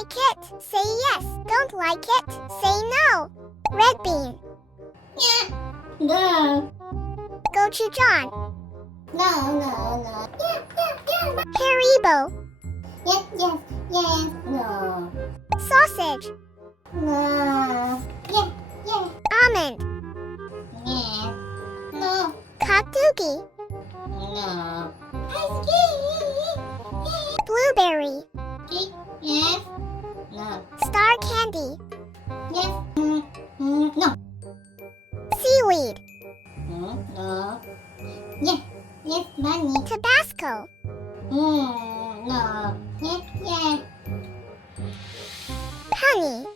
like it, say yes. Don't like it, say no. Red bean. Yeah. No. Gochujang. No, no, no. Yeah. Haribo. Yes, yes, yes. No. Sausage. No. Yeah. Almond. Yes. No. Kakdugi. No. Ice cream. Blueberry. Yes. No. Star candy. Yes. No. Seaweed. No. Yes. Yes, bunny. Tabasco. No. Yes. Honey.